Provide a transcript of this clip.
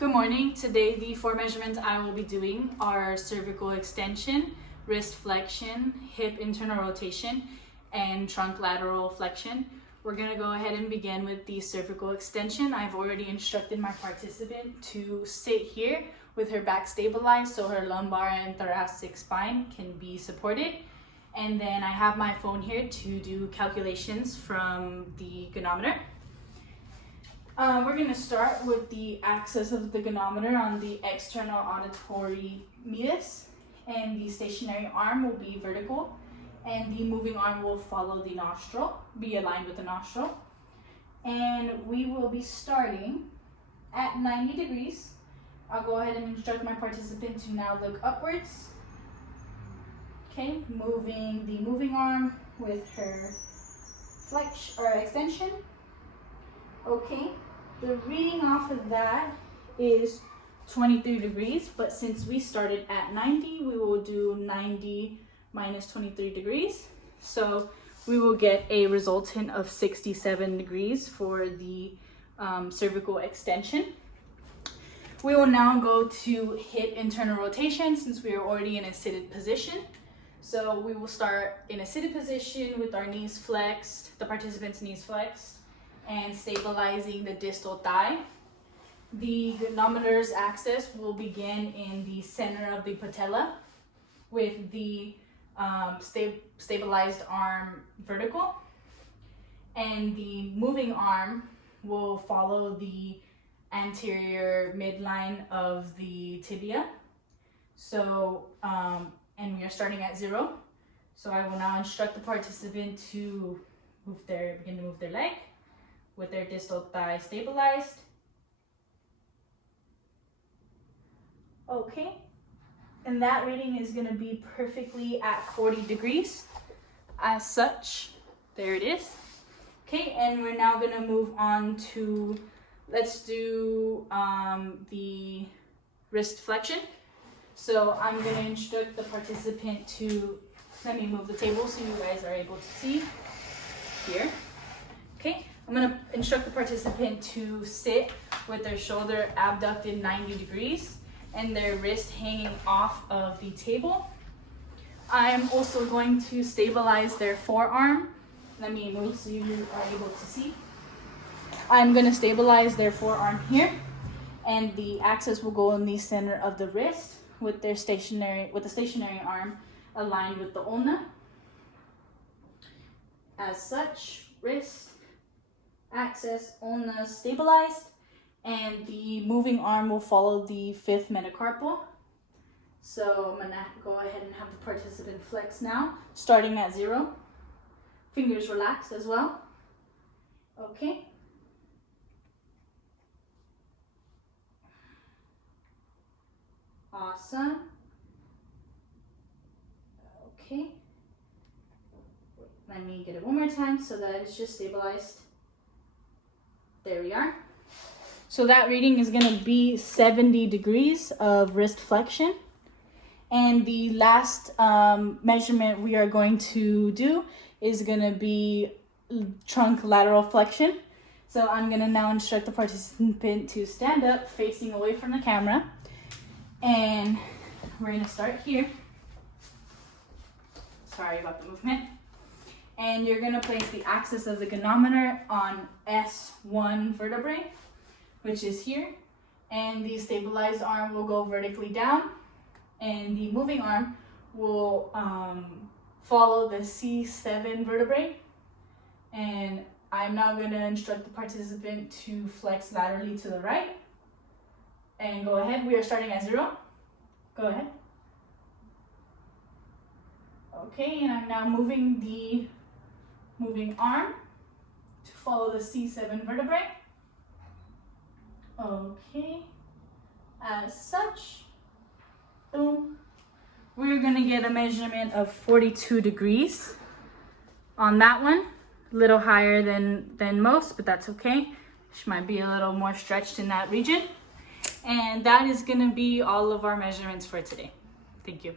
Good morning. Today the 4 measurements I will be doing are cervical extension, wrist flexion, hip internal rotation, and trunk lateral flexion. We're going to go ahead and begin with the cervical extension. I've already instructed my participant to sit here with her back stabilized so her lumbar and thoracic spine can be supported. And then I have my phone here to do calculations from the goniometer. We're going to start with the axis of the goniometer on the external auditory meatus, and the stationary arm will be vertical, and the moving arm will follow the nostril, be aligned with the nostril. And we will be starting at 90 degrees. I'll go ahead and instruct my participant to now look upwards. Okay, moving the moving arm with her flex or extension. Okay, the reading off of that is 23 degrees, but since we started at 90, we will do 90 minus 23 degrees. So we will get a resultant of 67 degrees for the cervical extension. We will now go to hip internal rotation since we are already in a seated position. So we will start in a seated position with our knees flexed, the participant's knees flexed, and stabilizing the distal thigh. The goniometer's axis will begin in the center of the patella with the stabilized arm vertical, and the moving arm will follow the anterior midline of the tibia. So, and we are starting at 0. So I will now instruct the participant to begin to move their leg with their distal thigh stabilized. Okay, and that reading is going to be perfectly at 40 degrees as such. There it is. Okay, and we're now going to move on to, let's do the wrist flexion. So I'm going to instruct the participant to, let me move the table so you guys are able to see here. Okay, I'm going to instruct the participant to sit with their shoulder abducted 90 degrees and their wrist hanging off of the table. I am also going to stabilize their forearm. Let me move so you are able to see. I'm going to stabilize their forearm here, and the axis will go in the center of the wrist with the stationary arm aligned with the ulna. As such, wrist, axis, ulna stabilized, and the moving arm will follow the 5th metacarpal. So I'm gonna go ahead and have the participant flex now, starting at 0. Fingers relaxed as well. Okay. Awesome. Okay. Let me get it one more time so that it's just stabilized. There we are. So that reading is going to be 70 degrees of wrist flexion. And the last measurement we are going to do is going to be trunk lateral flexion. So I'm going to now instruct the participant to stand up facing away from the camera. And we're going to start here. Sorry about the movement. And you're going to place the axis of the goniometer on S1 vertebrae, which is here. And the stabilized arm will go vertically down. And the moving arm will follow the C7 vertebrae. And I'm now going to instruct the participant to flex laterally to the right. And go ahead. We are starting at 0. Go ahead. Okay, and I'm now moving the moving arm to follow the C7 vertebrae. Okay, as such, boom. We're gonna get a measurement of 42 degrees on that one. A little higher than most, but that's okay. She might be a little more stretched in that region. And that is gonna be all of our measurements for today. Thank you.